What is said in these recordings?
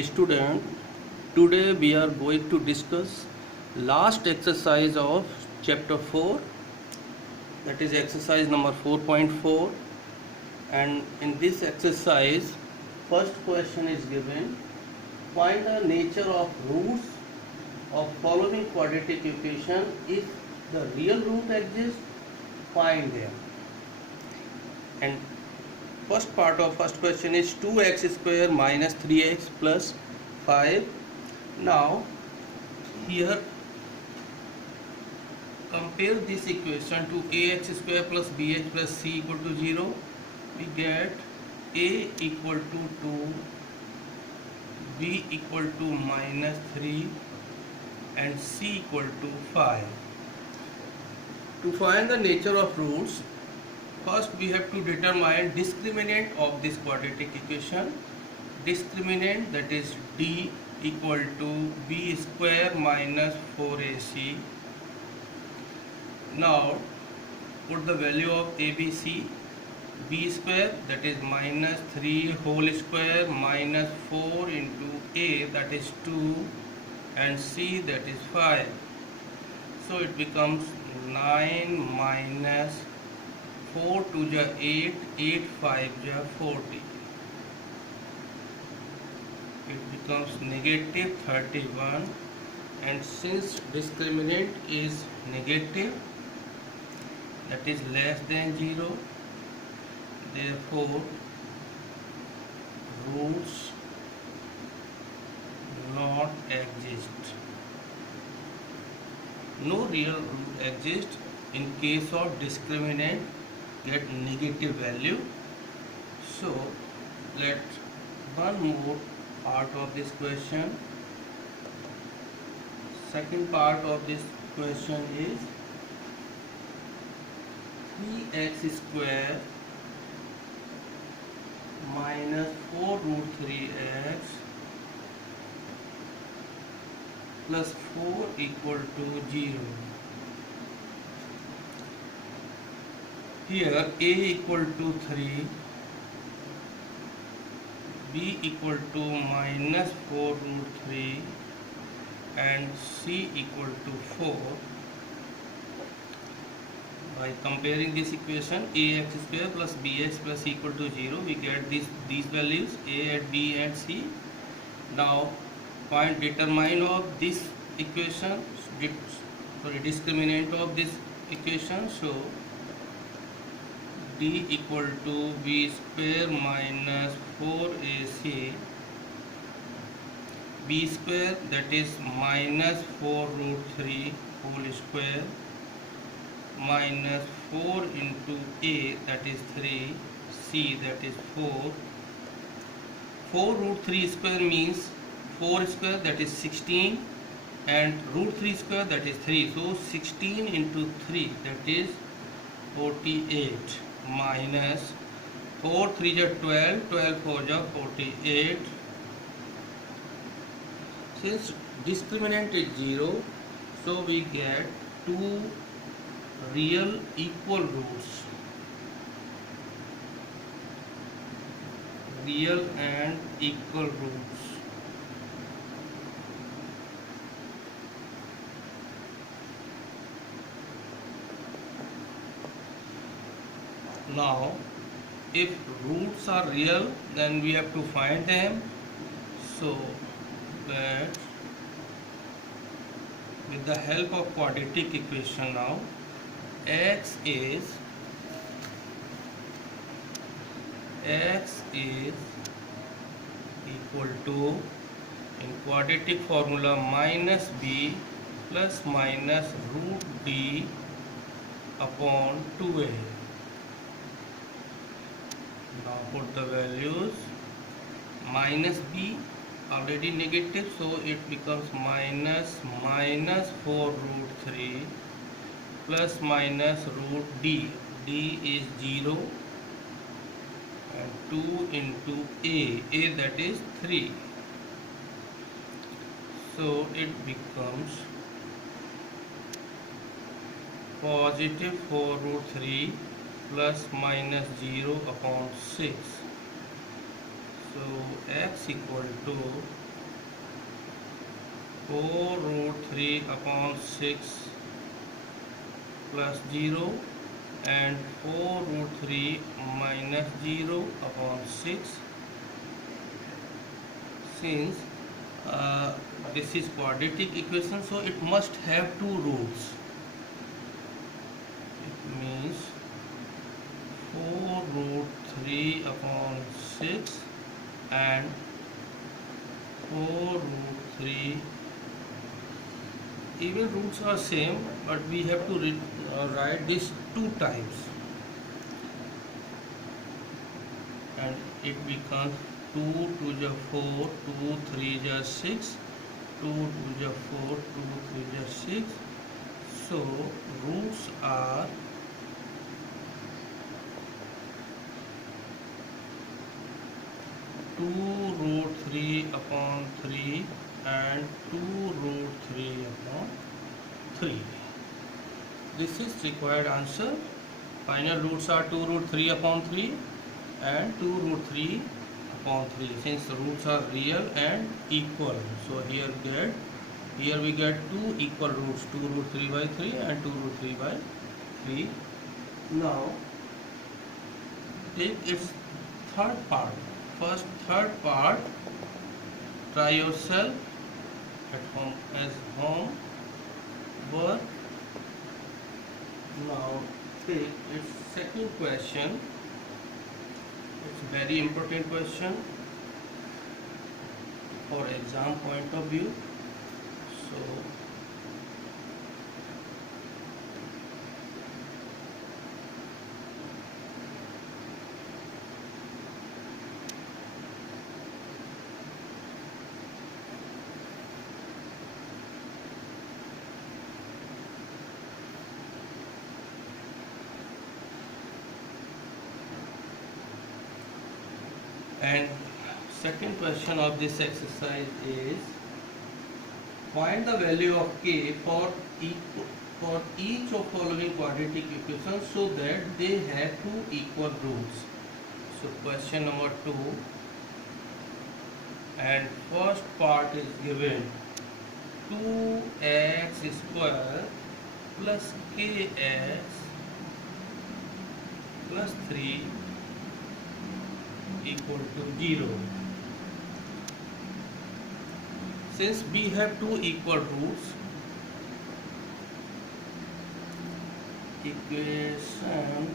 Student, today we are going to discuss last exercise of chapter 4, that is exercise number 4.4. And in this exercise, first question is given: find the nature of roots of following quadratic equation. If the real root exists, find them. And first part of first question is 2x square minus 3x plus 5. Now here compare this equation to ax square plus bh plus c equal to 0. We get a equal to 2, b equal to minus 3 and c equal to 5. To find the nature of roots, first we have to determine discriminant of this quadratic equation. Discriminant, that is d equal to b square minus 4ac. Now put the value of ABC. B square, that is minus 3 whole square minus 4 into A, that is 2, and C, that is 5. So it becomes 9 minus 4 to the 8, 8 5 the 40. It becomes negative 31, and since discriminant is negative, that is less than 0, therefore roots not exist. No real root exists in case of discriminant get negative value. So let one more part of this question. Second part of this question is 3x square minus 4 root 3x plus 4 equal to 0. Here a equal to 3, b equal to minus 4 root 3 and c equal to 4. By comparing this equation, ax square plus bx plus equal to 0, we get these values a and b and c. Now find determinant of this equation, discriminant of this equation. So d equal to b square minus 4ac, b square, that is minus 4 root 3 whole square minus 4 into a, that is 3, c, that is 4. 4 root 3 square means 4 square, that is 16, and root 3 square, that is 3. So 16 into 3, that is 48, minus 4 3 is 12, 12 4 is 48. Since discriminant is 0, so we get 2 real equal roots, real and equal roots. Now if roots are real, then we have to find them. So that with the help of quadratic equation, now x is equal to, in quadratic formula, minus b plus minus root d upon 2a. Now put the values. Minus b already negative, so it becomes minus 4 root 3 plus minus root d. D is 0 and 2 into a, that is 3. So it becomes positive 4 root 3 plus minus 0 upon 6. So x equal to 4 root 3 upon 6 plus 0 and 4 root 3 minus 0 upon 6. Since this is quadratic equation, so it must have two roots. It means 4 root 3 upon 6 and 4 root 3. Even roots are same, but we have to write this two times, and it becomes 2 to the 4, 2 3 the 6, 2 to the 4, 2 3 the 6. So roots are 2 root 3 upon 3 and 2 root 3 upon 3. This is required answer. Final roots are 2 root 3 upon 3 and 2 root 3 upon 3. Since the roots are real and equal, so here we get two equal roots, 2 root 3 by 3 and 2 root 3 by 3. Now take its third part. First third part, try yourself at home as home work. Now take its second question. It's a very important question for exam point of view. So and second question of this exercise is, find the value of k for each of following quadratic equations so that they have two equal roots. So question number 2, and first part is given 2x square plus kx plus 3 equal to 0. Since we have two equal roots, equation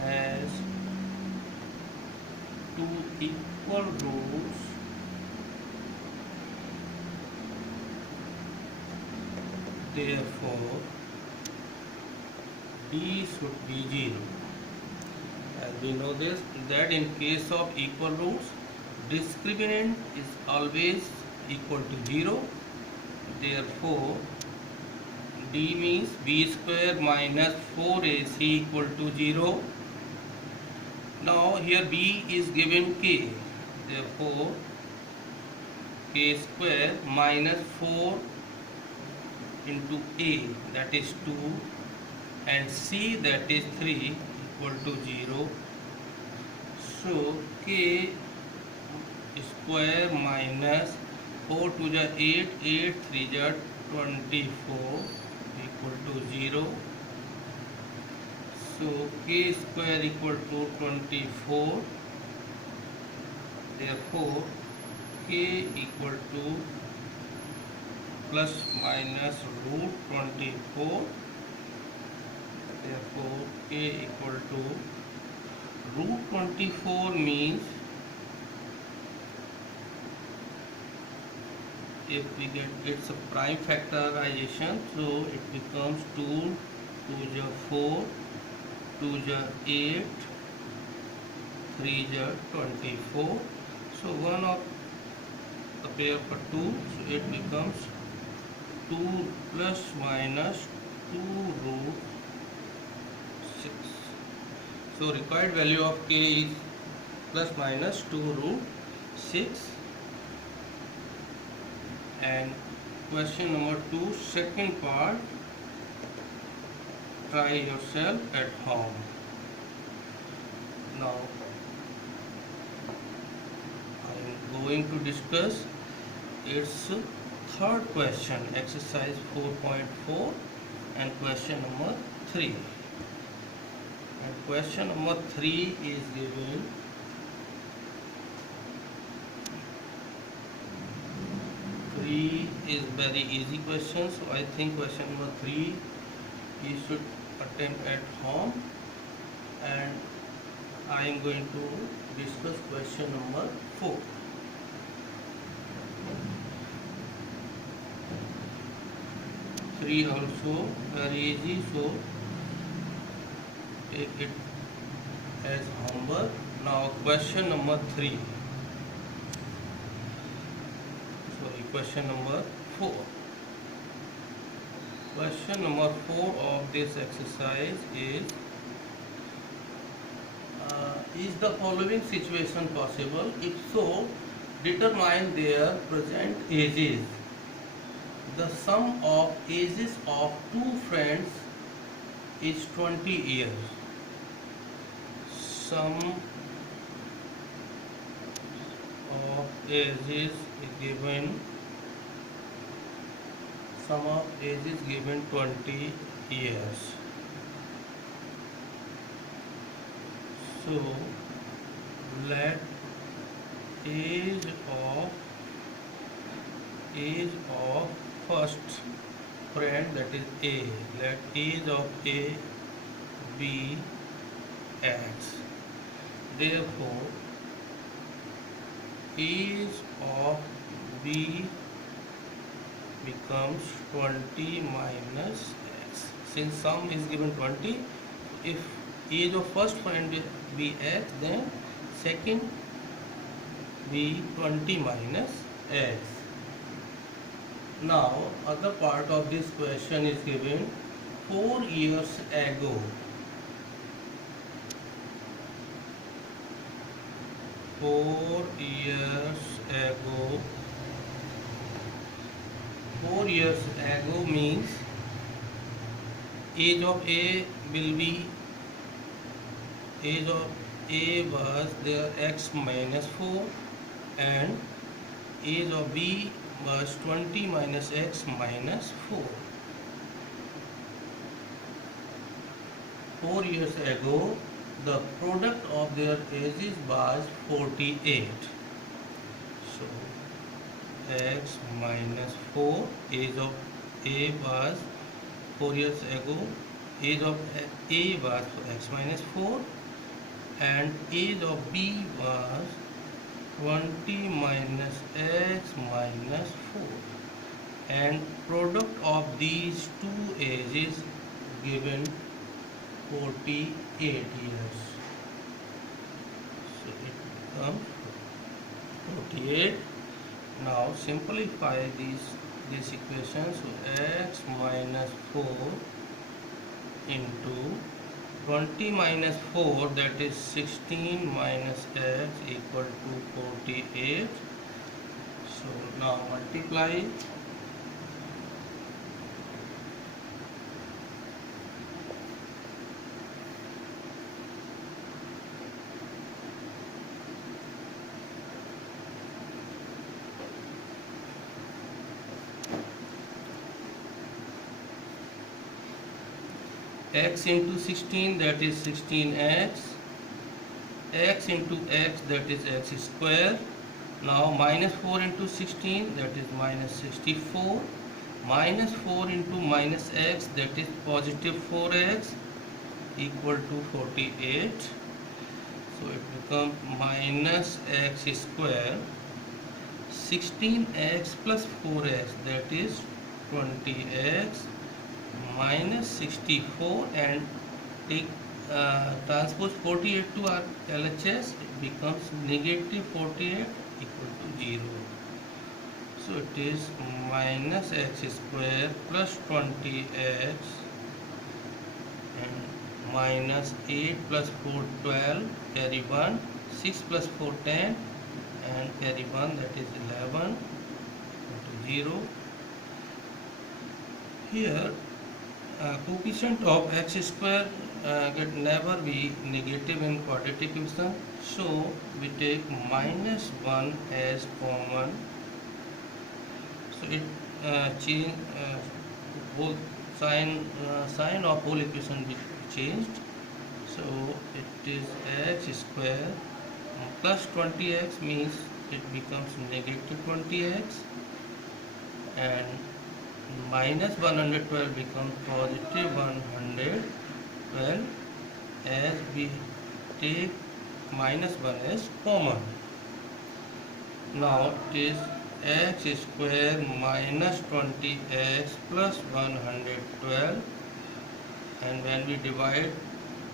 has two equal roots, therefore d should be 0. As we know this, that in case of equal roots, discriminant is always equal to 0. Therefore, d means b square minus 4ac equal to 0. Now here b is given k. Therefore, k square minus 4 into a, that is 2, and c, that is 3, equal to 0. So k square minus 4 to the 8, 8 3 the 24 equal to 0. So k square equal to 24. Therefore k equal to plus minus root 24. Therefore k equal to root 24 means, if we get it's a prime factorization, so it becomes 2 to the 4, 2 the 8, 3 the 24. So one of the pair for 2, so it becomes 2 plus minus 2 root 6. So required value of k is plus minus 2 root 6. And question number 2, second part, try yourself at home. Now I am going to discuss its third question, exercise 4.4 and question number 3. And question number 3 is given 3 is very easy question, so I think question number 3 you should attempt at home, and I am going to discuss question number 4. Three also very easy, so take it as homework. Now question number 3. Sorry, question number 4. Question number 4 of this exercise is the following situation possible? If so, determine their present ages. The sum of ages of two friends is 20 years. Sum of ages given. Sum of ages given 20 years. So let age of first friend, that is A, let age of A be X. Therefore age of B becomes 20 minus X. Since sum is given 20, if age of first friend be X, then second be 20 minus X. Now other part of this question is given 4 years ago. 4 years ago. 4 years ago means age of A will be, age of A was their X minus 4 and age of B was 20 minus X minus 4. 4 years ago, the product of their ages was 48. So X minus 4, age of A was 4 years ago, age of A was X minus 4 and age of B was 20 minus X minus 4, and product of these two ages given 48 years. So it becomes 48. Now simplify this equation. So X minus 4 into 20 minus 4, that is 16 minus X equal to 48. So now multiply. X into 16, that is 16x, x into x, that is x square. Now minus 4 into 16, that is minus 64, minus 4 into minus x, that is positive 4x equal to 48. So it becomes minus x square, 16x plus 4x, that is 20x, minus 64, and take transpose 48 to our LHS, it becomes negative 48 equal to 0. So it is minus x square plus 20x and minus 8 plus 4 12, carry 1, 6 plus 4 10 and carry 1, that is 11 equal to 0. Here coefficient of x square can never be negative in quadratic equation, so we take minus 1 as common So it change both sign of whole equation be changed. So it is x square plus 20x means it becomes negative 20x, and minus 112 becomes positive 112 as we take minus 1 as common. Now it is x square minus 20x plus 112, and when we divide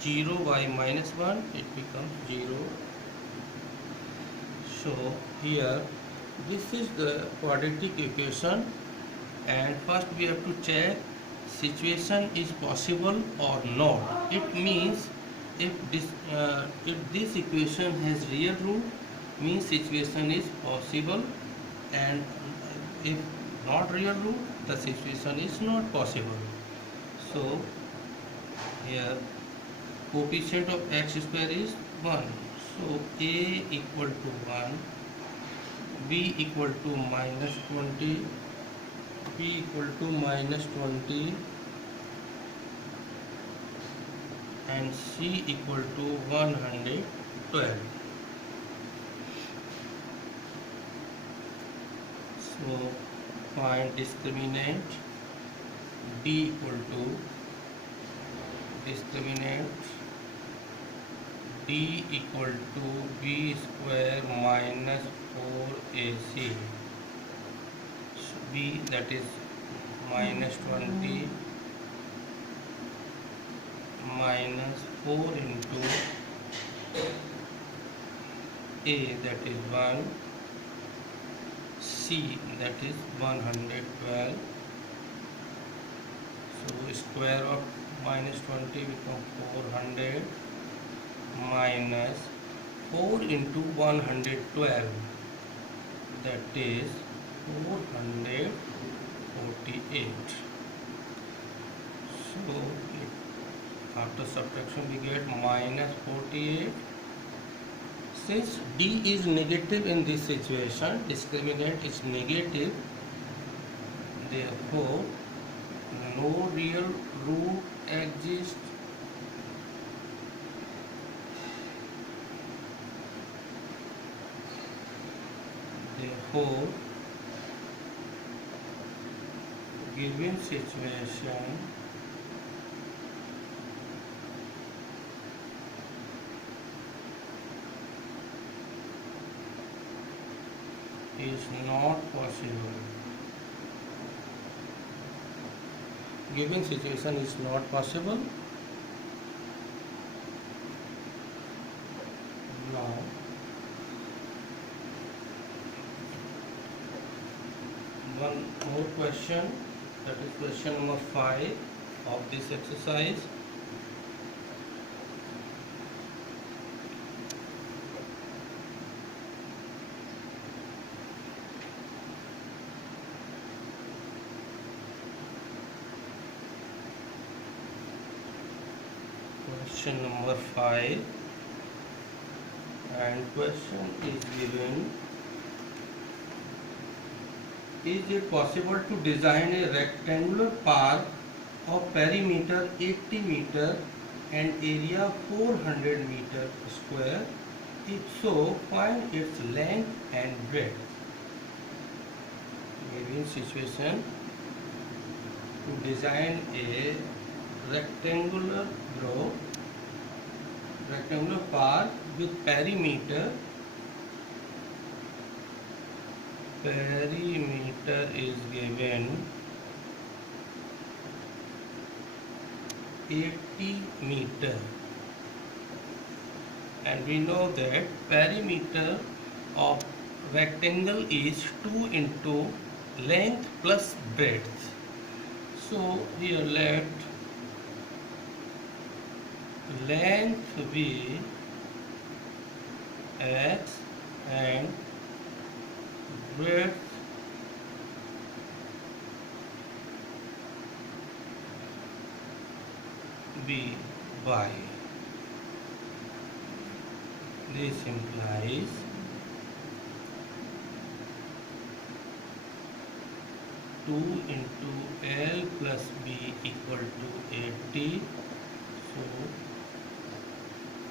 0 by minus 1 it becomes 0. So here this is the quadratic equation, and first we have to check situation is possible or not. It means if this equation has real root means situation is possible, and if not real root the situation is not possible. So here coefficient of x square is 1. So a equal to 1, b equal to minus 20, b equal to minus 20, and c equal to 112. So find discriminant. D equal to discriminant D equal to b square minus 4ac. So b, that is minus 20 minus 4 into a, that is 1, c, that is 112. So square of minus 20 becomes 400 minus 4 into 112, that is 448. So after subtraction we get minus 48. Since D is negative in this situation, discriminant is negative, therefore no real root exists. Therefore, given situation is not possible. Given situation is not possible. Now one more question, that is question number 5 of this exercise. Question number 5, and question is given: is it possible to design a rectangular park of perimeter 80 meter and area 400 meter square? If so, find its length and breadth. Given situation, to design a rectangular park with perimeter is given 80 meter, and we know that perimeter of rectangle is 2 into length plus breadth. So here let length be x and breadth be y. This implies 2 into L plus B equal to 80. So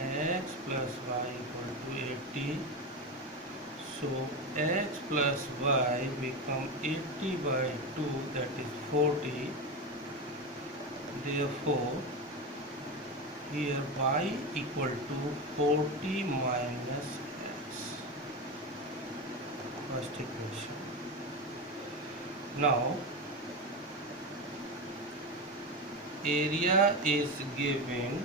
x plus y equal to 80. So x plus y become 80 by 2, that is 40. Therefore here y equal to 40 minus x. First equation. Now area is given,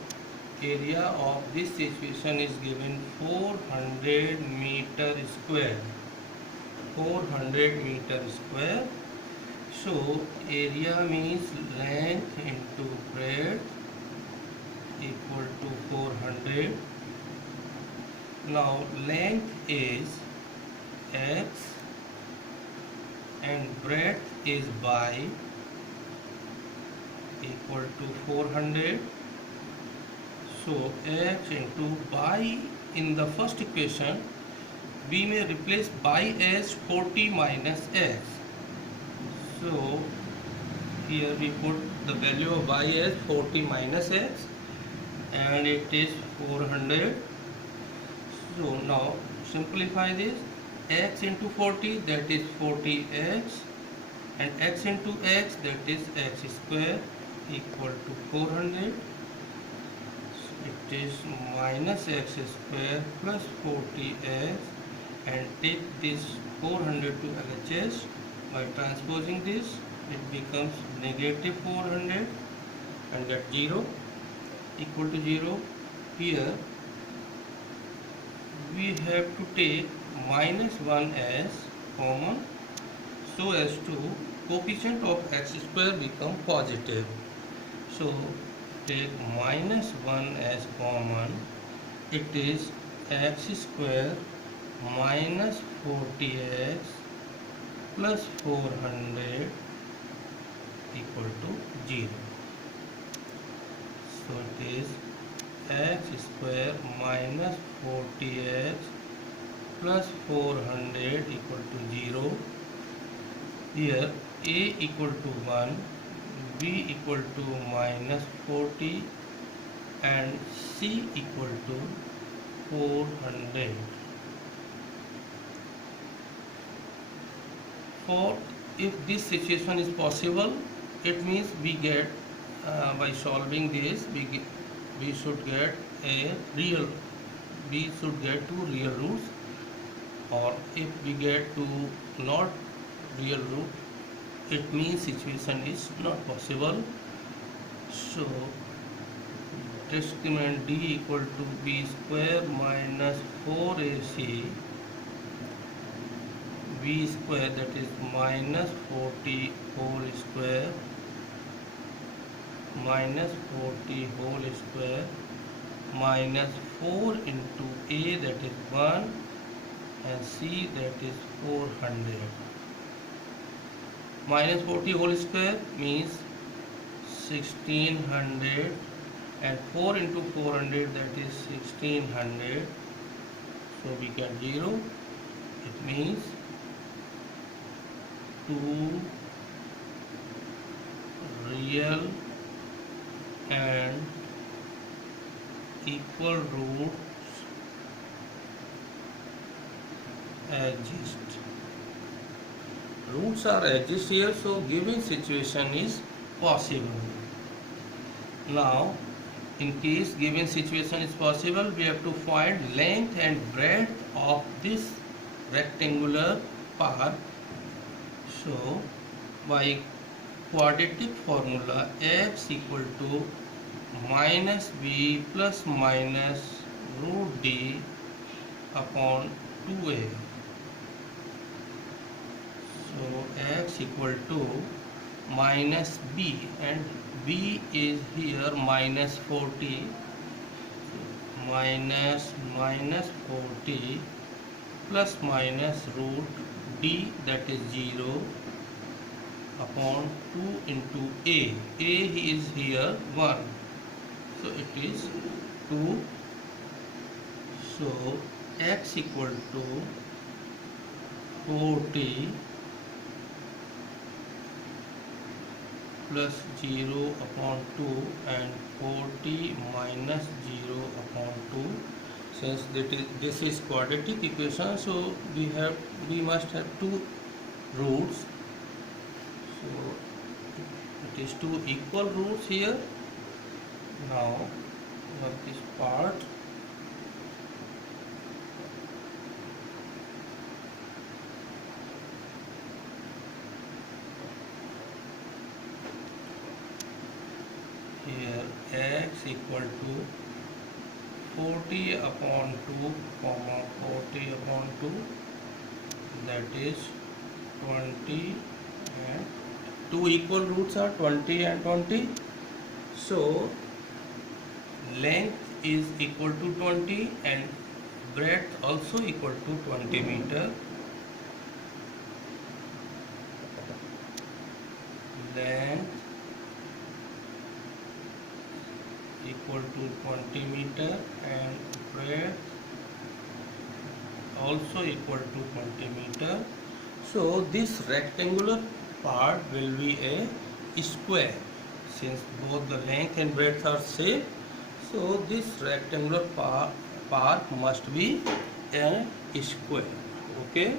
area of this situation is given 400 meter square. 400 meter square. So area means length into breadth equal to 400. Now length is x and breadth is y equal to 400. So x into y, in the first equation we may replace y as 40 minus x. So here we put the value of y as 40 minus x and it is 400. So now simplify this. X into 40, that is 40x, and x into x, that is x square, equal to 400. So it is minus x square plus 40x, and take this 400 to LHS. By transposing this, it becomes negative 400 and get 0 equal to 0. Here we have to take minus 1 as common so as to coefficient of x square become positive. So take minus 1 as common, it is x square minus 40x plus 400 equal to 0. So it is x square minus 40x plus 400 equal to 0. Here a equal to 1, b equal to minus 40 and c equal to 400. For if this situation is possible, it means we get by solving this we should get two real roots, or if we get to not real root, it means situation is not possible. So discriminant d equal to b square minus 4ac b square, that is minus 40 whole square minus 40 whole square minus 4 into a, that is 1, and c, that is 400. Minus 40 whole square means 1600, and 4 into 400, that is 1600. So we get 0. It means 2 real and equal roots exist. Roots are exist here, so given situation is possible. Now in case given situation is possible, we have to find length and breadth of this rectangular part. So by quadratic formula, x equal to minus b plus minus root d upon 2a. So x equal to minus b, and b is here minus 40, minus 40 plus minus root d, that is 0, upon 2 into a. A is here 1, so it is 2. So x equal to 40 plus 0 upon 2 and 40 minus 0 upon 2. Since this is quadratic equation, so we must have two roots. So it is two equal roots here. Now we have this part. Here x equal to 40 upon 2 comma 40 upon 2, that is 20, and two equal roots are 20 and 20. So length is equal to 20 and breadth also equal to 20 meter. Length equal to 20 meter and breadth also equal to 20 meter. So this rectangular part will be a square, since both the length and breadth are same. So this rectangular part must be a square. Okay.